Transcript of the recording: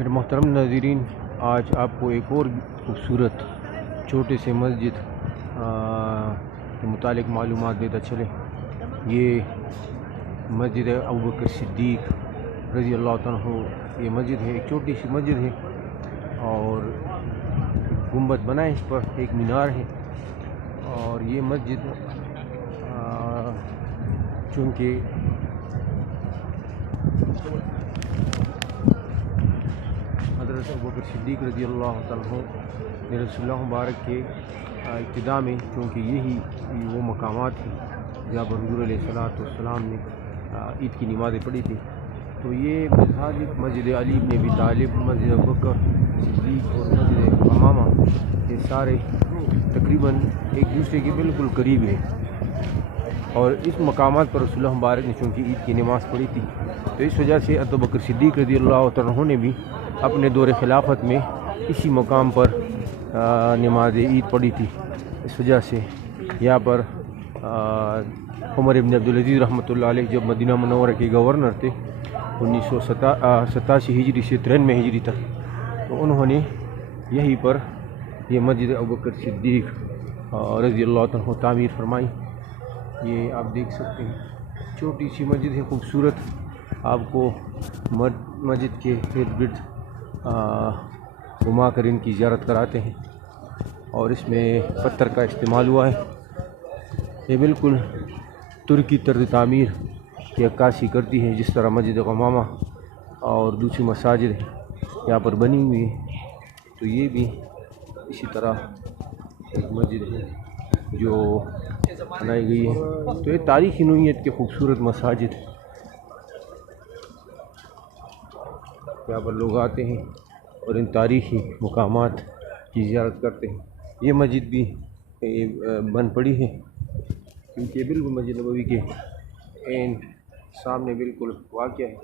میرے محترم ناظرین، آج آپ کو ایک اور خوبصورت چھوٹے سے مسجد کے متعلق معلومات دیتا چلے۔ یہ مسجد ابوبکر صدیق رضی اللہ عنہ یہ مسجد ہے، ایک چھوٹی سی مسجد ہے اور گنبد بنا ہے، اس پر ایک مینار ہے۔ اور یہ مسجد چونکہ حضرت ابوبکر صدیق رضی اللہ عنہ نے رسول اللہ مبارک کے ابتداء میں، چونکہ یہی وہ مقامات ہیں جہاں پر حضور علیہ السلام نے عید کی نمازیں پڑھی تھی، تو یہ مسجد علی بن ابی طالب، مسجد ابوبکر صدیق اور مسجد امامہ، یہ سارے تقریباً ایک دوسرے کے بالکل قریب ہیں۔ اور اس مقامات پر رسول اللہ مبارک نے چونکہ عید کی نماز پڑھی تھی، تو اس وجہ سے ابوبکر صدیق رضی اللہ عنہ نے بھی اپنے دور خلافت میں اسی مقام پر نماز عید پڑھی تھی۔ اس وجہ سے یہاں پر عمر بن عبدالعزیز رحمۃ اللہ علیہ جب مدینہ منورہ کے گورنر تھے 1987 ہجری سے 93 ہجری تک، تو انہوں نے یہیں پر یہ مسجد ابوبکر صدیق رضی اللہ عنہ تعمیر فرمائی۔ یہ آپ دیکھ سکتے ہیں، چھوٹی سی مسجد ہے، خوبصورت۔ آپ کو مسجد کے ارد گرد گھما کر ان کی زیارت کراتے ہیں، اور اس میں پتھر کا استعمال ہوا ہے۔ یہ بالکل ترکی طرز تعمیر کی عکاسی کرتی ہے، جس طرح مسجد امامہ اور دوسری مساجد یہاں پر بنی ہوئی ہیں، تو یہ بھی اسی طرح ایک مسجد ہے جو بنائی گئی ہے۔ تو یہ تاریخی نوعیت کے خوبصورت مساجد یہاں پر لوگ آتے ہیں اور ان تاریخی مقامات کی زیارت کرتے ہیں۔ یہ مسجد بھی بن پڑی ہے، کیونکہ یہ بالکل مسجد نبوی کے عین سامنے بالکل واقع ہے۔